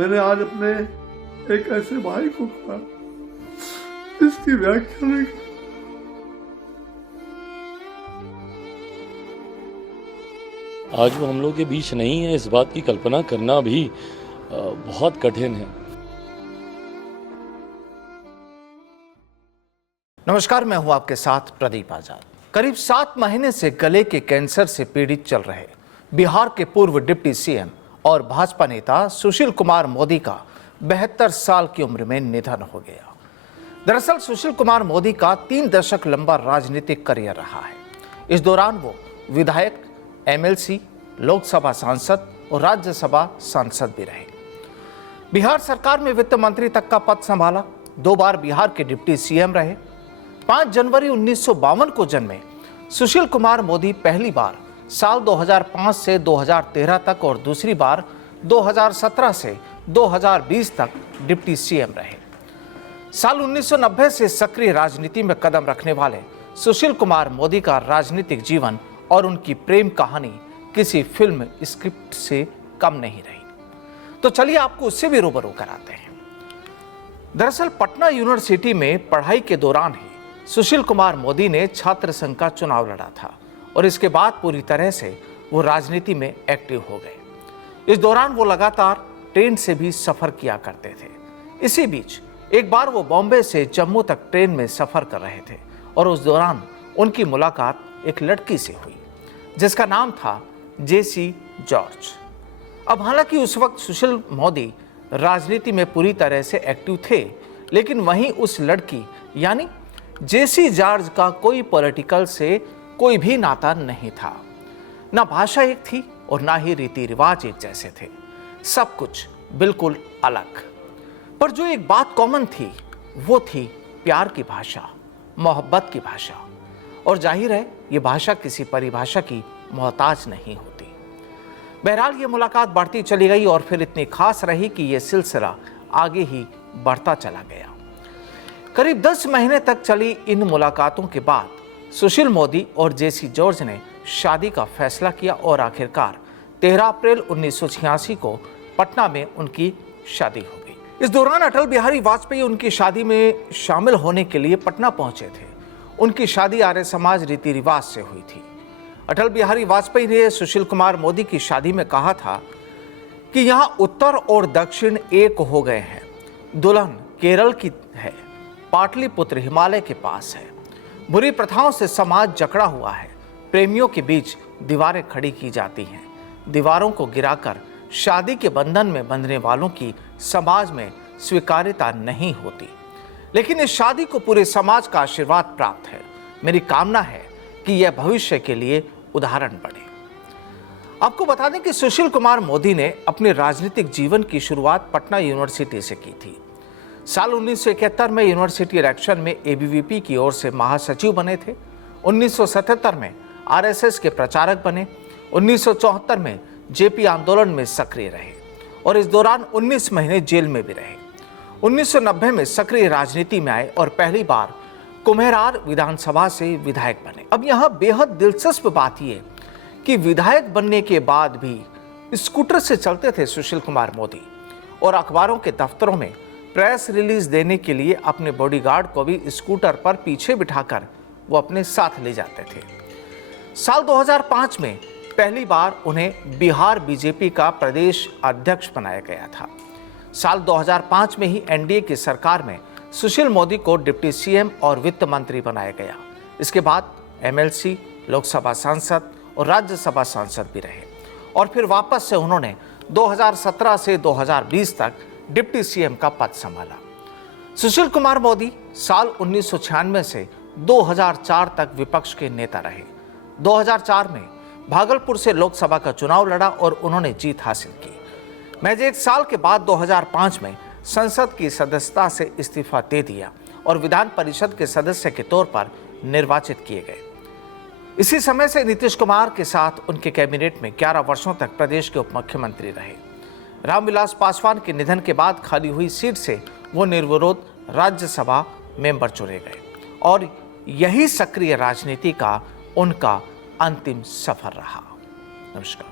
मैंने आज अपने एक ऐसे भाई को खोया जिसकी व्याख्या नहीं। आज वो हम लोग के बीच नहीं है, इस बात की कल्पना करना भी बहुत कठिन है। नमस्कार, मैं हूं आपके साथ प्रदीप आजाद। करीब 7 महीने से गले के कैंसर से पीड़ित चल रहे बिहार के पूर्व डिप्टी सीएम और भाजपा नेता सुशील कुमार मोदी का 72 साल की उम्र में निधन हो गया। दरअसल सुशील कुमार मोदी का 3 दशक लंबा राजनीतिक करियर रहा है। इस दौरान वो विधायक, एमएलसी, लोकसभा सांसद और राज्यसभा सांसद भी रहे। बिहार सरकार में वित्त मंत्री तक का पद संभाला। 2 बार बिहार के डिप्टी सीएम रहे। 5 जनवरी 1952 को जन्मे सुशील कुमार मोदी पहली बार साल 2005 से 2013 तक और दूसरी बार 2017 से 2020 तक डिप्टी सीएम रहे। साल 1990 से सक्रिय राजनीति में कदम रखने वाले सुशील कुमार मोदी का राजनीतिक जीवन और उनकी प्रेम कहानी किसी फिल्म स्क्रिप्ट से कम नहीं रही। तो चलिए आपको उससे भी रूबरू कराते हैं। दरअसल पटना यूनिवर्सिटी में पढ़ाई के दौरान ही सुशील कुमार मोदी ने छात्र संघ का चुनाव लड़ा था और इसके बाद पूरी तरह से वो राजनीति में एक्टिव हो गए। इस दौरान वो लगातार ट्रेन से भी सफर किया करते थे। इसी बीच एक बार वो बॉम्बे से जम्मू तक ट्रेन में सफर कर रहे थे और उस दौरान उनकी मुलाकात एक लड़की से हुई जिसका नाम था जेसी जॉर्ज। अब हालांकि उस वक्त सुशील मोदी राजनीति में पूरी तरह से एक्टिव थे, लेकिन वहीं उस लड़की यानी जेसी जॉर्ज का कोई पॉलिटिकल से कोई भी नाता नहीं था। ना भाषा एक थी और ना ही रीति रिवाज एक जैसे थे। सब कुछ बिल्कुल अलग। पर जो एक बात कॉमन थी वो थी प्यार की भाषा, मोहब्बत की भाषा। और जाहिर है ये भाषा किसी परिभाषा की मोहताज नहीं होती। बहरहाल ये मुलाकात बढ़ती चली गई और फिर इतनी खास रही कि ये सिलसिला आगे ही बढ़ता चला गया। करीब 10 महीने तक चली इन मुलाकातों के बाद सुशील मोदी और जेसी जॉर्ज ने शादी का फैसला किया और आखिरकार 13 अप्रैल 1986 को पटना में उनकी शादी हो गई। इस दौरान अटल बिहारी वाजपेयी उनकी शादी में शामिल होने के लिए पटना पहुंचे थे। उनकी शादी आर्य समाज रीति रिवाज से हुई थी। अटल बिहारी वाजपेयी ने सुशील कुमार मोदी की शादी में कहा था कि यहाँ उत्तर और दक्षिण एक हो गए हैं। दुल्हन केरल की है, पाटलिपुत्र हिमालय के पास है। बुरी प्रथाओं से समाज जकड़ा हुआ है। प्रेमियों के बीच दीवारें खड़ी की जाती हैं। दीवारों को गिराकर शादी के बंधन में बंधने वालों की समाज में स्वीकार्यता नहीं होती। लेकिन इस शादी को पूरे समाज का आशीर्वाद प्राप्त है। मेरी कामना है कि यह भविष्य के लिए उदाहरण बने। आपको बता दें कि सुशील कुमार मोदी ने अपने राजनीतिक जीवन की शुरुआत पटना यूनिवर्सिटी से की थी। साल 1971 में यूनिवर्सिटी इलेक्शन में एबीवीपी की ओर से महासचिव बने थे। 1977 में आरएसएस के प्रचारक बने। 1974 में जेपी आंदोलन में सक्रिय रहे और इस दौरान 19 महीने जेल में भी रहे। 1990 में सक्रिय राजनीति में आए और पहली बार कुम्हेरार विधानसभा से विधायक बने। अब यहाँ बेहद दिलचस्प बात यह कि विधायक बनने के बाद भी स्कूटर से चलते थे सुशील कुमार मोदी और अखबारों के दफ्तरों में प्रेस रिलीज देने के लिए अपने बॉडीगार्ड को भी स्कूटर पर पीछे बिठाकर वो अपने साथ ले जाते थे। साल 2005 में पहली बार उन्हें बिहार बीजेपी का प्रदेश अध्यक्ष बनाया गया था। साल 2005 में ही एनडीए की सरकार में सुशील मोदी को डिप्टी सीएम और वित्त मंत्री बनाया गया। इसके बाद एमएलसी, लोकसभा सांसद और राज्यसभा सांसद भी रहे और फिर वापस से उन्होंने 2017 से 2020 तक डिप्टी सीएम का पद संभाला। सुशील कुमार मोदी साल 1996 से 2004 तक विपक्ष के नेता रहे। 2004 में भागलपुर से लोकसभा का चुनाव लड़ा और उन्होंने जीत हासिल की। महज 1 साल के बाद 2005 में संसद की सदस्यता से इस्तीफा दे दिया और विधान परिषद के सदस्य के तौर पर निर्वाचित किए गए। इसी समय से नीतीश कुमार के साथ उनके कैबिनेट में 11 वर्षों तक प्रदेश के उप मुख्यमंत्री रहे। रामविलास पासवान के निधन के बाद खाली हुई सीट से वो निर्विरोध राज्यसभा मेंबर चुने गए और यही सक्रिय राजनीति का उनका अंतिम सफर रहा। नमस्कार।